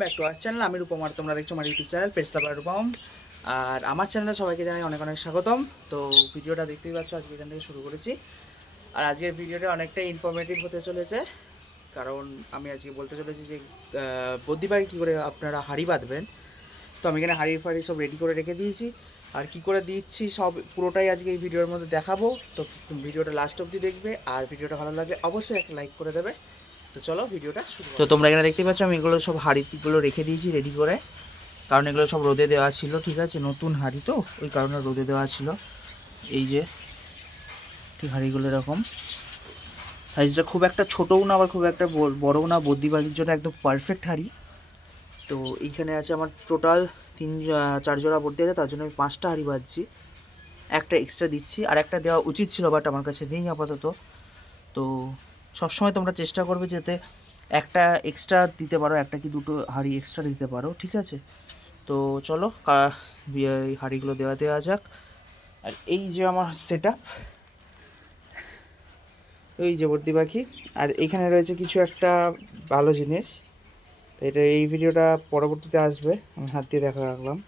Back to our channel. আমি রূপম আর তোমরা দেখছো আমার ইউটিউব চ্যানেল পেটসাবার রূপম। আর আমার চ্যানেলে সবাইকে জানাই অনেক অনেক স্বাগতম। তো ভিডিওটা দেখতেই পাচ্ছ, আজকে এখান থেকে শুরু করেছি। আর আজকের ভিডিওটা অনেকটাই ইনফরমেটিভ হতে চলেছে, কারণ আমি আজকে বলতে চলেছি যে বদ্যিবাড়ি কী করে আপনারা হাঁড়ি বাঁধবেন। তো আমি এখানে হাঁড়ি ফাড়ি সব রেডি করে রেখে দিয়েছি, আর কি করে দিচ্ছি সব পুরোটাই আজকে এই ভিডিওর মধ্যে দেখাবো। তো ভিডিওটা লাস্ট অবধি দেখবে, আর ভিডিওটা ভালো লাগলে অবশ্যই একটা লাইক করে দেবে। তো চলো ভিডিওটা শুরু। তো তোমরা এখানে দেখতে পাচ্ছ আমি এগুলো সব হাঁড়িগুলো রেখে দিয়েছি রেডি করে, কারণ এগুলো সব রোদে দেওয়া ছিল। ঠিক আছে, নতুন হাঁড়ি তো ওই কারণে রোদে দেওয়া ছিল। এই যে ঠিক হাঁড়িগুলো এরকম সাইজটা খুব একটা ছোটও না আবার খুব একটা বড়ও না, বদ্যিবাড়ির জন্য একদম পারফেক্ট হাঁড়ি। তো এইখানে আছে আমার টোটাল 4 জোড়া বদ্যি আছে, তার জন্য আমি 5টা হাঁড়ি বাঁধছি। একটা এক্সট্রা দিচ্ছি, আর একটা দেওয়া উচিত ছিল বাট আমার কাছে নেই আপাতত। তো সবসময় তোমরা চেষ্টা করবে যাতে একটা এক্সট্রা দিতে পারো, একটা কি দুটো হাঁড়ি এক্সট্রা দিতে পারো। ঠিক আছে, তো চলো এই হাঁড়িগুলো দেওয়া যাক। আর এই যে আমার সেট আপ, এই যে বদ্যি পাখি, আর এইখানে রয়েছে কিছু একটা ভালো জিনিস। তো এই ভিডিওটা পরবর্তীতে আসবে, আমি হাত দিয়ে দেখা রাখলাম।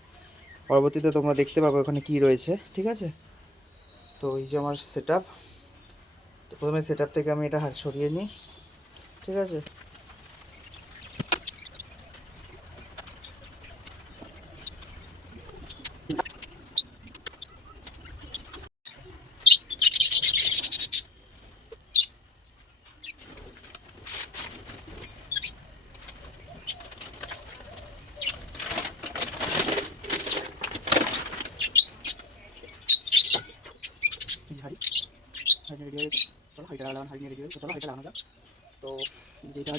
পরবর্তীতে তোমরা দেখতে পাবে ওখানে কি রয়েছে। ঠিক আছে, তো এই যে আমার সেট আপ। তো প্রথমে সেট আপ থেকে আমি এটা হাত সরিয়ে নিই। ঠিক আছে, হাঁড়ি রেডি হয়ে গেছে। চলো হাঁড়িটা লাগানো, হাঁড়ি নিয়ে রেডি হয়ে গেছে। চলো হাঁড়িটা লাগানো যাক। তো যেটা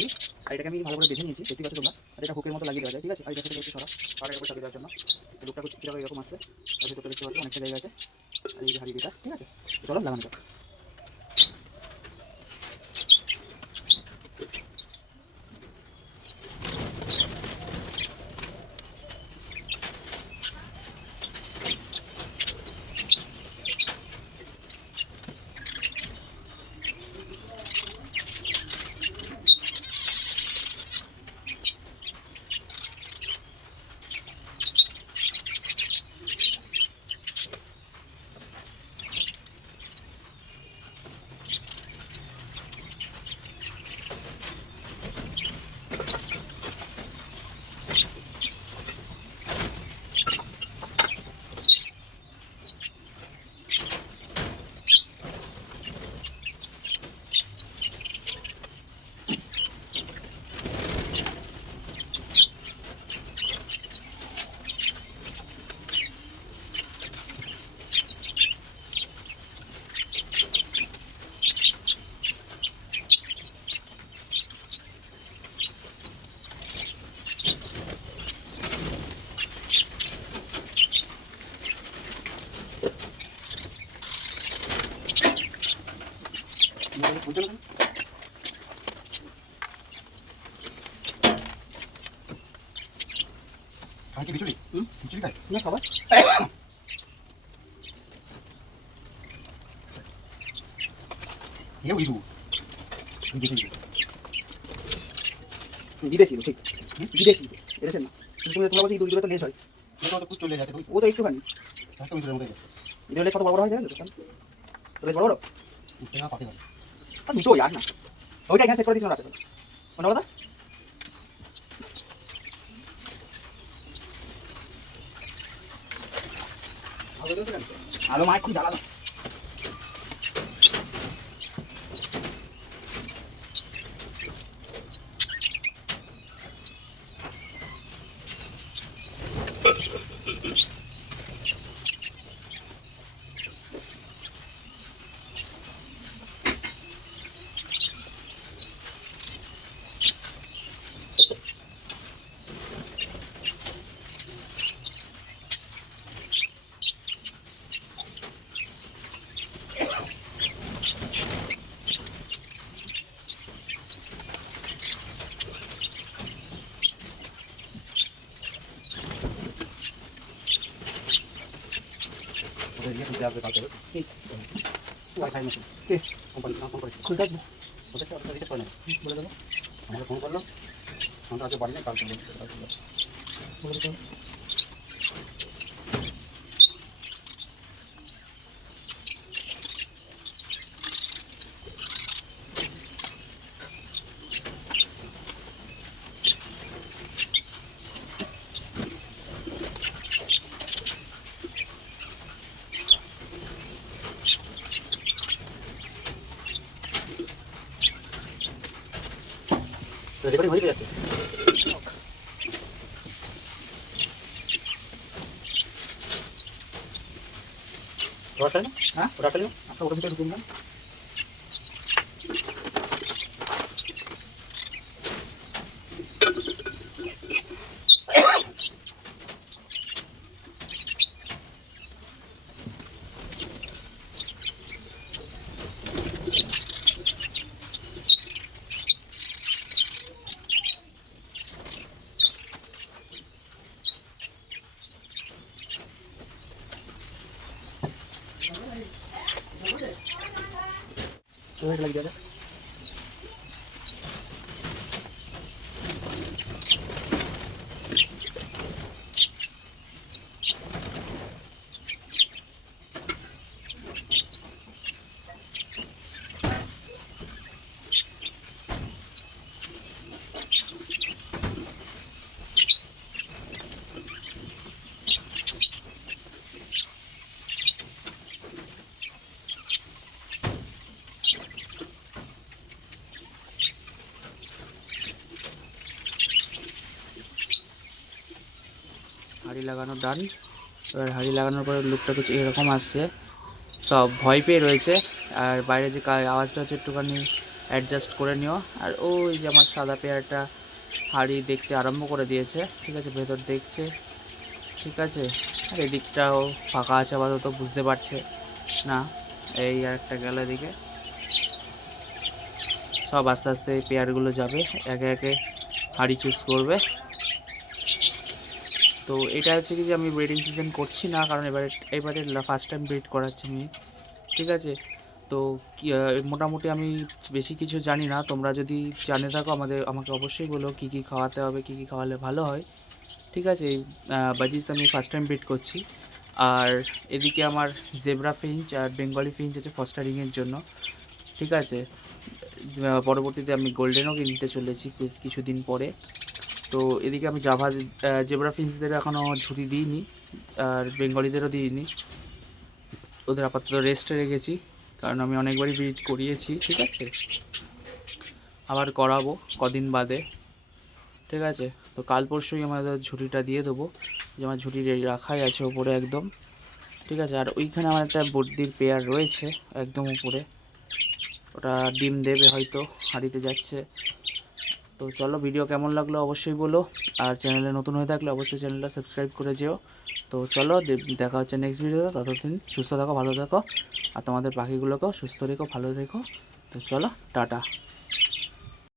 হাঁড়িটাকে আমি ভালো করে বেঁধে নিয়েছি, দেখতে পাচ্ছ তোমরা। আর এটা হুকের মতো লাগিয়ে দেওয়া যায়। ঠিক আছে, হাঁড়িটা থেকে একটু সরা পাড়ের উপর চালিয়ে দেওয়ার জন্য লুকটা কীভাবে এরকম আসছে, আর ভেতরটা দেখতে পাচ্ছ অনেকটা জায়গা আছে। আর এই যে হাঁড়িটা, ঠিক আছে, চলো লাগানো যাক। কি বিচুলি বিচুলি খাই না খাবার এও ইদু বিদেশি বিদেশি, ঠিক বিদেশি এদেশের না। তুমি তোমরা বলছো ইঁদুর, ইঁদুরে তো লেজ হয়, এটা তো পুট চলে যাচ্ছে ও তো একটুখানি। তাকে মিটারের মধ্যে যাচ্ছে ইঁদুর লেজ কত বড় বড় হয় জানো তো? লেজ বড় বড় এটা পাতে গেল আর দুটো আর না, ওইটা এখানে সেট করে দিয়েছিলাম রাতে। মনে কথা আলো মায় খুব জ্বালানো। ওদের ইয়ে খুলতে আসবে কালকে ঠিক ওয়াইফাই মেশিন কে কোম্পানি ফোন করেছিল খুলতে আসবো ওদেরকে ওদের রিচার্জ করে নেবে বলে দেবো। আমাকে ফোন করলো আমরা আজকে বাড়ি নেই কালকে বলে দিতে হবে। রেকর্ডিং হয়ে যাচ্ছে। ওটা না? হ্যাঁ ওটা না? আপনার ওটা ভিতরে ঢুকিয়ে দিলাম। ওটা লাগিয়ে দাও। হাঁড়ি লাগানো ডান। এবার হাঁড়ি লাগানোর পরে লুকটা কিছু এরকম আসছে, সব ভয় পেয়ে রয়েছে। আর বাইরে যে আওয়াজটা হচ্ছে একটুখানি অ্যাডজাস্ট করে নিও। আর ওই যে আমার সাদা পেয়ারটা হাঁড়ি দেখতে আরম্ভ করে দিয়েছে, ঠিক আছে, ভেতর দেখছে, ঠিক আছে। আর এদিকটাও ফাঁকা আছে আপাতত, বুঝতে পারছে না। এই আর একটা গেল এদিকে, সব আস্তে আস্তে পেয়ারগুলো যাবে, একে একে হাঁড়ি চুজ করবে। তো এটা হচ্ছে কি যে আমি ব্রিডিং সিজন করছি না, কারণ এবারে ফার্স্ট টাইম ব্রিড করাচ্ছি আমি, ঠিক আছে। তো মোটামুটি আমি বেশি কিছু জানি না, তোমরা যদি জানে থাকো আমাকে অবশ্যই বলো কী কী খাওয়াতে হবে, কী কী খাওয়ালে ভালো হয়, ঠিক আছে। বাজিস আমি ফার্স্ট টাইম ব্রিড করছি। আর এদিকে আমার জেব্রা ফিঞ্চ আর বেঙ্গলি ফিঞ্চ আছে ফস্টারিংয়ের জন্য, ঠিক আছে। পরবর্তীতে আমি গোল্ডেনও কিনতে চলেছি কিছুদিন পরে। তো এদিকে আমি জেব্রা ফিঞ্চদের এখনও ঝুড়ি দিইনি, আর বেঙ্গলিদেরও দিইনি, ওদের আপাতত রেস্টে রেখেছি, কারণ আমি অনেকবারই ব্রিড করিয়েছি, ঠিক আছে। আবার করাবো কদিন বাদে, ঠিক আছে। তো কাল পরশুই আমাদের ঝুড়িটা দিয়ে দেবো, যে আমার ঝুড়ি রাখাই আছে ওপরে একদম, ঠিক আছে। আর ওইখানে আমার একটা বর্দির পেয়ার রয়েছে একদম উপরে, ওটা ডিম দেবে হয়তো, হাঁড়িতে যাচ্ছে। তো চলো, ভিডিও কেমন লাগলো অবশ্যই বলো, আর চ্যানেলে নতুন হয়ে থাকলে অবশ্যই চ্যানেলটা সাবস্ক্রাইব করে যেও। তো চলো, দেখা হচ্ছে নেক্সট ভিডিওতে, ততদিন সুস্থ থাকো, ভালো থাকো, আর তোমাদের পাখিগুলোকেও সুস্থ রেখো, ভালো রেখো। তো চলো, টাটা।